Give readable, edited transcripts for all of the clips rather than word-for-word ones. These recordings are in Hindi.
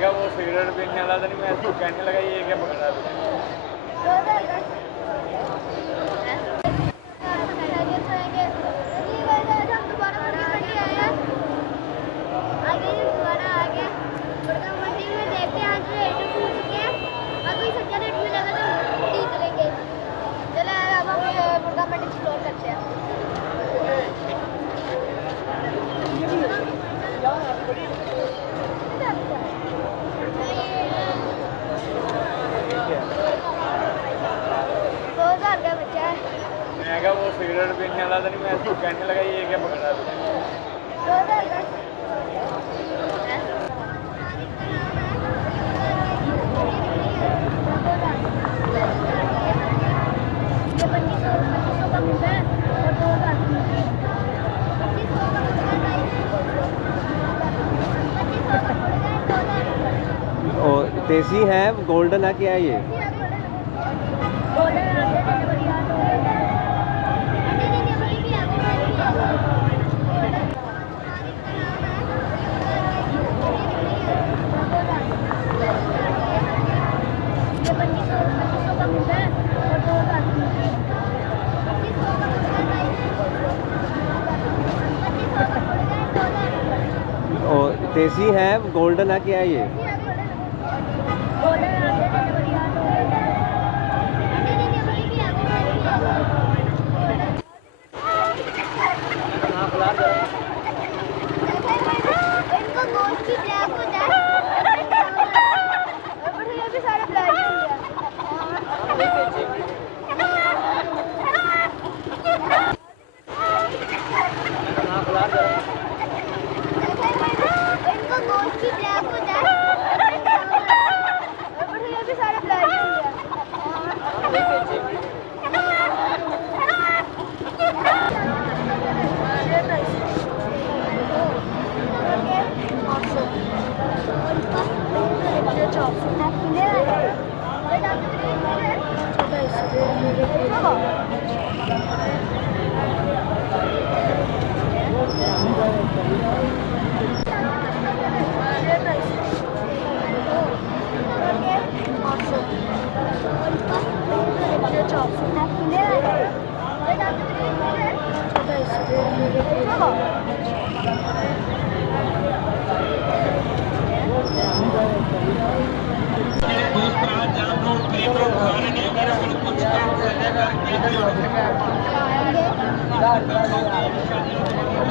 कहा वो सिगरेट पीने वाला था नहीं, मैं इसको कहने लगा ये क्या पकड़ा था। मैं कहा वो सिगरेट पीने वाला था नहीं, मैं इसको कहने लगा ये क्या पकड़ा था। और देसी है, गोल्डन है, क्या है ये? और देसी है, गोल्डन है, क्या है ये?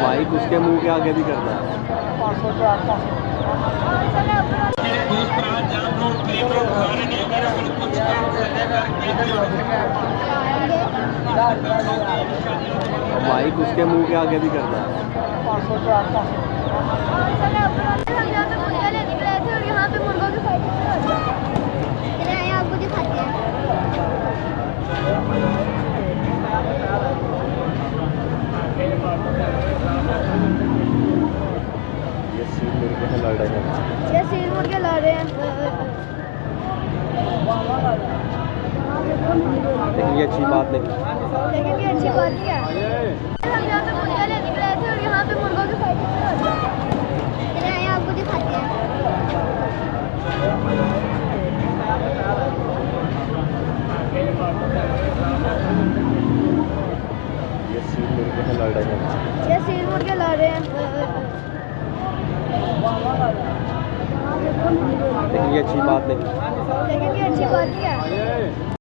माइक उसके मुंह के आगे भी करना है। माइक उसके मुंह के आगे भी करना है। ये सील मुर्गे ला रहे हैं। लेकिन ये अच्छी बात नहीं। लेकिन ये अच्छी बात नहीं है। हम यहाँ पे मुर्गे लेने गए थे और यहाँ पे मुर्गों की फाइटिंग चले आए, आपको दिखाते हैं। ये सील मुर्गे लड़ रहे हैं। ये सील मुर्गे ला रहे हैं। लेकिन ये अच्छी बात नहीं। लेकिन ये अच्छी बात नहीं है।